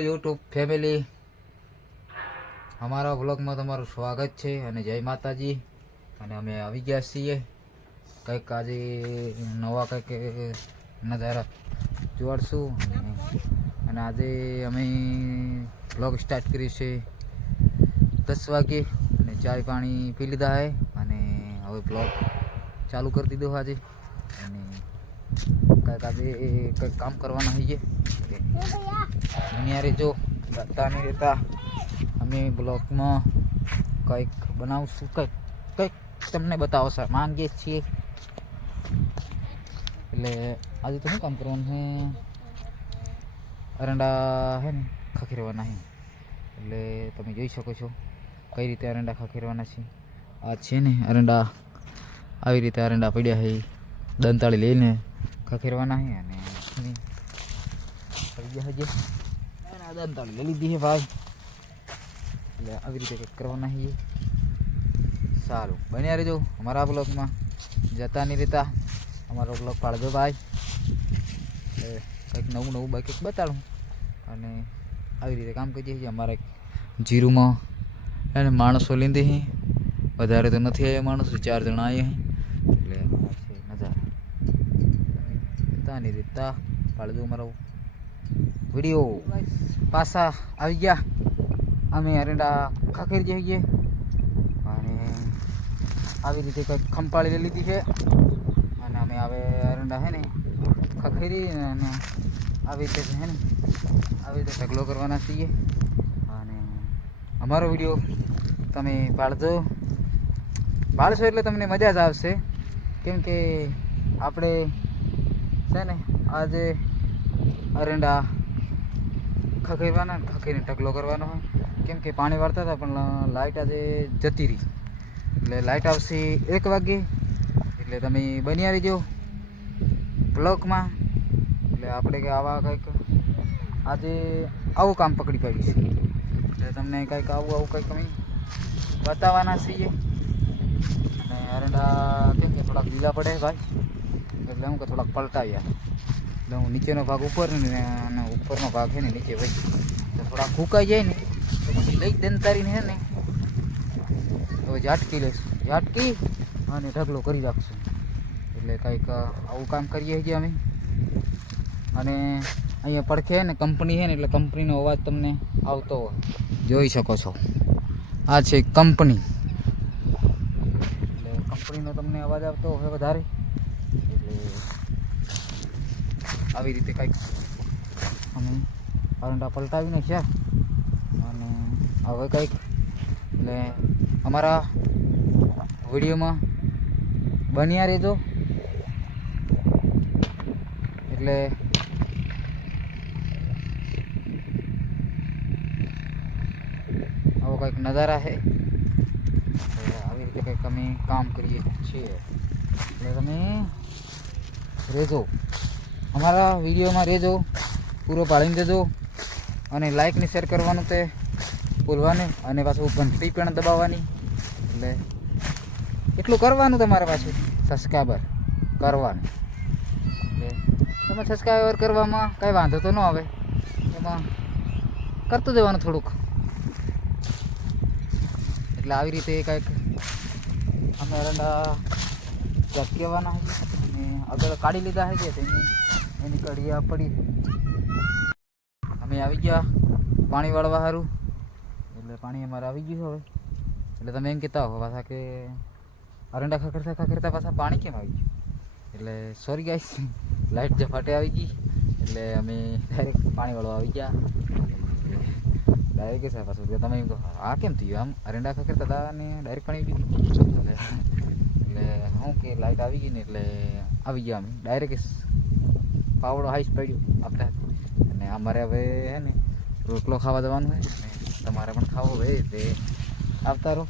YouTube family અમારા બ્લોગમાં તમારું સ્વાગત છે અને જય માતાજી. અને અમે આવી ગયા છીએ. કંઈક આજે નવા કંઈક નજારા જોડશું અને આજે અમે બ્લોગ સ્ટાર્ટ કર્યું છે દસ વાગે. અને ચાય પાણી પી લીધા હે. અને હવે બ્લોગ ચાલુ કરી દીધો આજે. અને કંઈક આજે કંઈક કામ કરવાના હોઈએ. દુનિયારે જો રહેતા રહેતા. અમે બ્લોગમાં કંઈક બનાવશું, કંઈક કંઈક તમને બતાવશે માંગીએ છીએ. એટલે આજે તો શું કામ કરવાનું છે? અરંડા હે ને, ખખેરવાના છે. એટલે તમે જોઈ શકો છો કઈ રીતે અરંડા ખખેરવાના છે. આ છે ને અરંડા, આવી રીતે અરંડા પડ્યા છે. દંતાળી લઈને ખખેરવાના છે અને પડી ગયા હજી અને આ લીધી છે ભાઈ. એટલે આવી રીતે કંઈક કરવાના છીએ. સારું, બન્યા રહેજો અમારા બ્લોગમાં જતા નહીં રહેતા. અમારો બ્લોગ પાડજો ભાઈ. કંઈક નવું નવું બાઈક બતાડું. અને આવી રીતે કામ કરીએ છીએ. અમારા જીરુમાં એને માણસો લીધી હી વધારે તો નથી આવ્યા માણસો, ચાર જણા આવ્યા એટલે નજારા જતા નહીં રહેતા. પાડજો અમારો. વીડિયો પાછા આવી ગયા. અમે અરંડા જઈ જઈએ અને આવી રીતે કંઈક ખંપાળી લઈ લીધી છે. અને અમે હવે અરંડા છે ને ખખેરી અને આવી રીતે છે ને, આવી રીતે ઢગલો કરવાના છીએ. અને અમારો વીડિયો તમે પાડજો. પાડશો એટલે તમને મજા જ આવશે. કેમ કે આપણે છે ને આજે અરંડા ખખેરવાના ખખેરીને ઢગલો કરવાનો હોય. કેમ કે પાણી વાળતા હતા, પણ લાઇટ આજે જતી રહી. એટલે લાઇટ આવશે એક વાગે. એટલે તમે બની આવી જાઓ બ્લોકમાં. એટલે આપણે કે આવા કંઈક આજે આવું કામ પકડી પાડ્યું છે. એટલે તમને કંઈક આવું આવું કંઈક અમે બતાવવાના છીએ. અને અરંડા કેમ કે થોડાક લીલા પડે ભાઈ. એટલે હું કે થોડાક પલટાવ્યા એટલે હું નીચેનો ભાગ ઉપર ને અને ઉપરનો ભાગ છે ને નીચે વહી તો થોડાક ફૂંકાઈ જાય ને, તો પછી લઈ દંતારીને છે ને હવે ઝાટકી લઈશું. ઝાટકી અને ઢગલો કરી રાખશું. એટલે કંઈક આવું કામ કરીએ છીએ અમે. અને અહીંયા પડખે ને કંપની છે ને, એટલે કંપનીનો અવાજ તમને આવતો હોય. જોઈ શકો છો. આ છે કંપની. એટલે કંપનીનો તમને અવાજ આવતો હોય વધારે. એટલે આવી રીતે કંઈક અમે પરંડા પલટાવી નાખ્યા અને હવે કંઈક એટલે અમારા વિડીયોમાં બન્યા રહેજો. એટલે આવો કંઈક નજારા છે. આવી રીતે કંઈક અમે કામ કરીએ છીએ. એટલે તમે રહેજો. અમારા વિડીયોમાં રહેજો, પૂરો પાડીને દેજો અને લાઈક ને શેર કરવાનું તે ભૂલવાનું અને પાછું ઘંટી પણ દબાવવાની. એટલે એટલું કરવાનું તમારે પાછું સબસ્ક્રાઈબર કરવાનું. એટલે તમે સબસ્ક્રાઈબર કરવામાં કાંઈ વાંધો તો ન આવે, એમાં કરતું જવાનું થોડુંક. એટલે આવી રીતે કંઈક અમે અરંડા ચટકેવાના છે અને આગળ કાઢી લીધા છે તેની એની કડિયા પડી. અમે આવી ગયા. પાણી વાળવા સારું એટલે પાણી અમારે આવી ગયું હવે. એટલે તમે એમ કહેતા હો પાછા કે અરંડા ખખડતા ખખડતા પાછા પાણી કેમ આવી ગયું? એટલે સોરી ગાઈસ લાઇટ ઝપાટે આવી ગઈ. એટલે અમે ડાયરેક્ટ પાણી વાળવા આવી ગયા. ડાયરેક્ટ સાહેબ પાછું. તમે એમ કહો, આ કેમ થયું? આમ અરંડા ખખડતા હતા અને ડાયરેક્ટ પાણી આવી ગયું? એટલે શું કે લાઇટ આવી ગઈ ને એટલે આવી ગયા અમે. ડાયરેક્ટ પાવડો હાઈસ પડ્યો આપતા અને અમારે હવે હે ને, રોટલો ખાવા જવાનું હોય અને તમારે પણ ખાવો હોય તે આવતા રહો.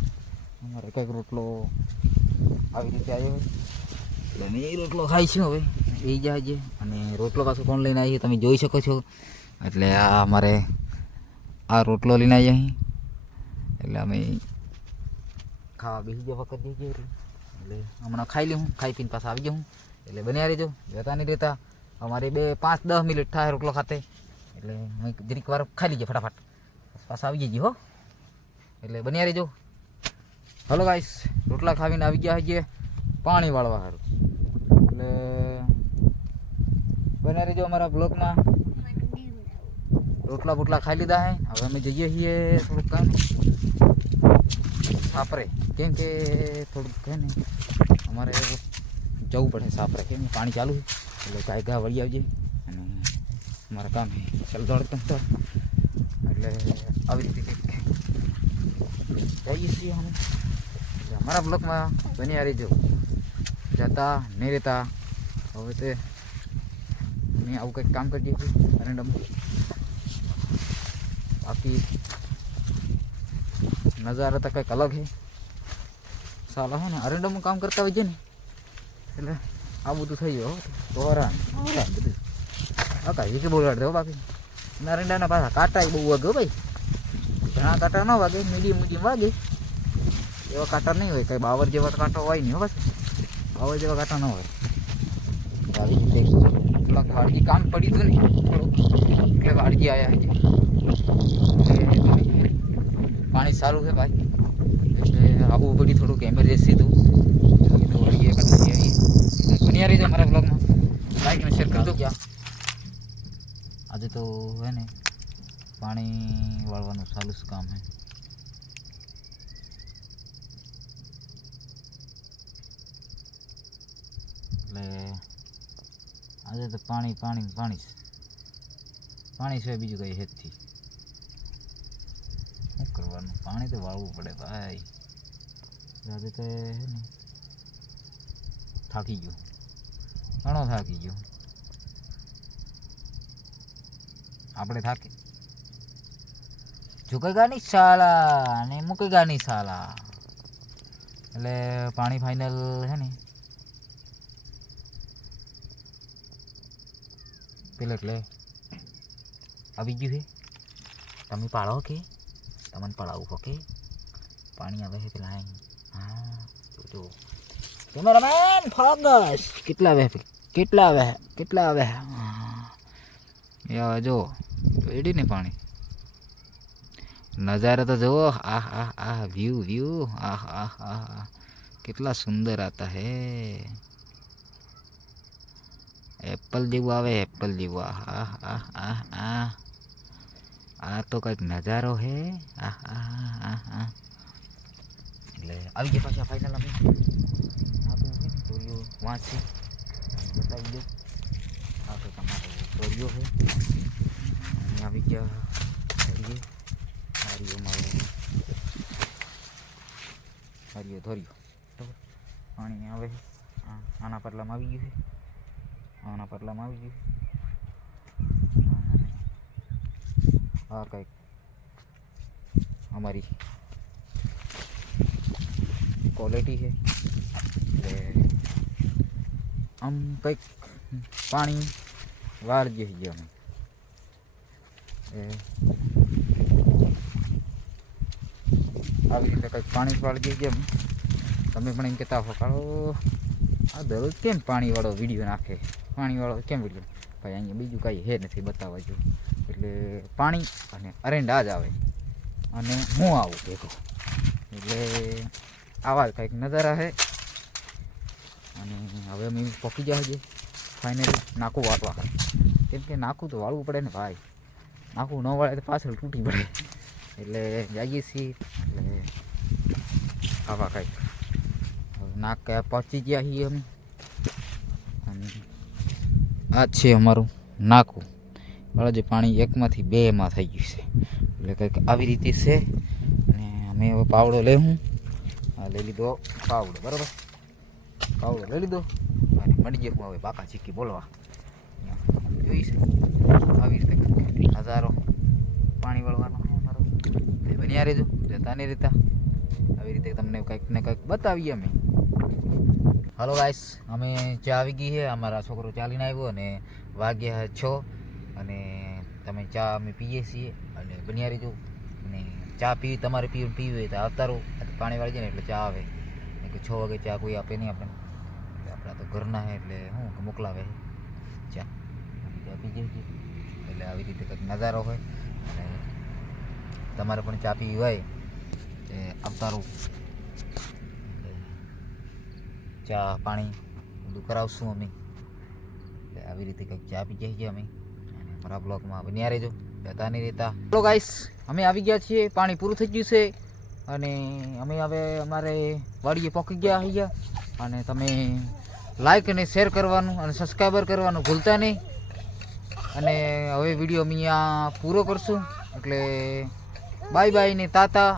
અમારે કંઈક રોટલો આવી રીતે આવ્યો હોય. એટલે અમે એ રોટલો ખાઈશું હવે. એ જાય છે અને રોટલો પાછો કોણ લઈને આવીએ તમે જોઈ શકો છો. એટલે આ અમારે આ રોટલો લઈને આવીએ અહીં એટલે અમે ખાવા બેસી ગયા વખત જઈ ગયો એટલે હમણાં ખાઈ લઉં ખાઈ પીને પાછા આવી જાઉં એટલે બન્યા રહેજો. જતા નહીં રહેતા. અમારે બે પાંચ દસ મિનિટ થાય રોટલો ખાતે. એટલે મેં જરીક વાર ખાઈ લઈએ ફટાફટ. પાછા આવી જઈએ હો. એટલે બન્યા રહેજો. હલો ગાઈસ રોટલા ખાવીને આવી ગયા છીએ પાણી વાળવા સારું એટલે બન્યા રહેજો અમારા બ્લોગમાં રોટલા બોટલા ખાઈ લીધા હે. હવે અમે જઈએ છીએ થોડુંક કામ. સાપરે. કેમ કે થોડુંક કહે ને, અમારે જવું પડે સાપરે. કેમ પાણી ચાલુ છે. એટલે ગાય ઘા વળી આવજે. અને મારા કામ ચાલ દોડ દોડ. એટલે આવી રીતે જઈએ છીએ અમે. અમારા બ્લોકમાં બન્યા રહીજો. જતા, નહીં રહેતા. હવે તે અમે આવું કંઈક કામ કરીએ છીએ રેન્ડમ બાકી નજારા તો કંઈક અલગ છે. સાલા હે ને અરેન્ડમ કામ કરતા હોય છે ને. એટલે આ બધું થઈ ગયું તો હરાન હરાન બધું. હા કાંઈ કે બોલાડ દો બાકી. નારંડાના પાછા કાંટા બહુ વાગ્યો ભાઈ. ઘણા કાંટા ન વાગે, મીડિયમ મીડિયમ વાગે. એવા કાંટા નહીં હોય, કંઈ બાવર જેવા કાંટો હોય નહીં બસ. બાવર જેવા કાંટા ન હોય. તો આવી થોડાક વાડકી કામ પડી હતું ને. થોડુંક. એટલે વાડકી આવ્યા હજી. પાણી સારું છે ભાઈ. એટલે આવું પડી થોડુંક એમરજન્સી હતું. તો વળી એક આવી. બન્યા રહીજો મારા બ્લોગમાં લાઈક અને શેર કરી દો આજે તો હે ને પાણી વાળવાનું ચાલુ જ કામ હે. એટલે આજે તો પાણી પાણી પાણી પાણી સિવાય બીજું કઈ હેતથી શું કરવાનું? પાણી તો વાળવું પડે ભાઈ. આજે તો હે ને થાકી ગયો. ઘણો થાકી ગયો. આપણે થાકી. ઝુકેગા નહીં સાલા ને મૂકેગા નહીં સાલા. એટલે પાણી ફાઇનલ હે ને. પેલે એટલે આવી ગયું છે તમે પાડો કે? તમને પડાવું હો પાણી આવે છે પેલા. હા જો. કેમેરામેન ફોકસ કેટલા આવે કેટલા આવે કેટલા આવે. એ જો એડી ને પાણી નજારા તો જુઓ આહ આહ આહ વ્યૂ વ્યૂ આહ આહ આહ કેટલા સુંદર આતા હે એપલ જેવું આવે એપલ જેવું આહ આહ આહ આહ આહ આ તો કંઈક નજારો હે આહ આહ આહ આહ એટલે આવી ગયા પાછા ફાઇનલ અમે આપું છે ને તોરિયો વાંચી બતાવી દો આ તો તમારો દોર્યો છે અને આવી ગયા ધરીએ હારીઓ મારો હારીઓ ધોર્યો બરાબર પાણી આવે. આના પટલામાં આવી ગયું છે આના પટલામાં આવી ગયું છે આ કંઈક અમારી ક્વોલિટી છે એટલે આમ કંઈક પાણી વાળીએ છીએ અમે. એ. આવી રીતે કંઈક પાણી વાળ જઈ અમે તમે પણ એમ કહેતા હો કાળો આ દરરોજ કેમ પાણીવાળો વીડિયો નાખે? પાણીવાળો કેમ વીડિયો ભાઈ, અહીંયા બીજું કાંઈ હે નથી, બતાવવા જેવું. એટલે પાણી અને અરેંડા જ આવે. અને હું આવું ભેગો. એટલે આવા કંઈક નજારા છે. અને હવે અમે પકી ગયા છે ફાઇનલી નાખું વાળવા કેમ કે નાખું તો વાળવું પડે ને ભાઈ. નાખું ન વાળે તો પાછળ તૂટી પડે. એટલે જઈએ છીએ. એટલે આવા કંઈક નાક પહોંચી ગયા છીએ અમે. અને આ છે અમારું નાકું. જે પાણી એકમાંથી બેમાં થઈ ગયું છે. એટલે કંઈક આવી રીતે છે. અને અમે હવે પાવડો લેવું આ લઈ લીધો પાવડો. બરાબર? પાવડો લઈ લીધો અને મળી ગયો હવે બાકા ચીકી બોલવા જોઈ આવી રીતે હજારો પાણી વળવાનો બન્યા રહેજો જતા નહીં રહેતા આવી રીતે તમને કંઈક ને કંઈક બતાવીએ અમે હલો ગાઈસ અમે ચા આવી ગઈ છે અમારા છોકરો ચાલીને આવ્યો અને વાગ્યા છ અને તમે ચા અમે પીએ છીએ અને બન્યા રહેજો અને ચા પી તમારે પી પીવી હોય તો આવતા રહો પાણી વાળી જાય ને એટલે ચા આવે કે છ વાગે ચા કોઈ આપે નહીં આપણે એટલે આપણા તો ઘરના છે એટલે શું મોકલાવે ચા ચા પી જઈએ એટલે આવી રીતે કંઈક નજારો હોય. અને તમારે પણ ચા પીવી હોય એ આવતારું. ચા પાણી બધું કરાવશું અમે. એટલે આવી રીતે કંઈક ચા પી જઈએ અમે. અને અમારા બ્લોગમાં બન્યા રહેજો. જતા નહીં રહેતા. ચલો ગાઈસ અમે આવી ગયા છીએ. પાણી પૂરું થઈ ગયું છે. અને અમે હવે અમારે વાડીએ પહોંચી ગયા અહીંયા અને તમે લાઈક અને શેર કરવાનું અને સબસ્ક્રાઈબર કરવાનું ભૂલતા નહીં. અને હવે વીડિયો અહીંયા પૂરો કરશું. એટલે બાય બાય ને તાતા.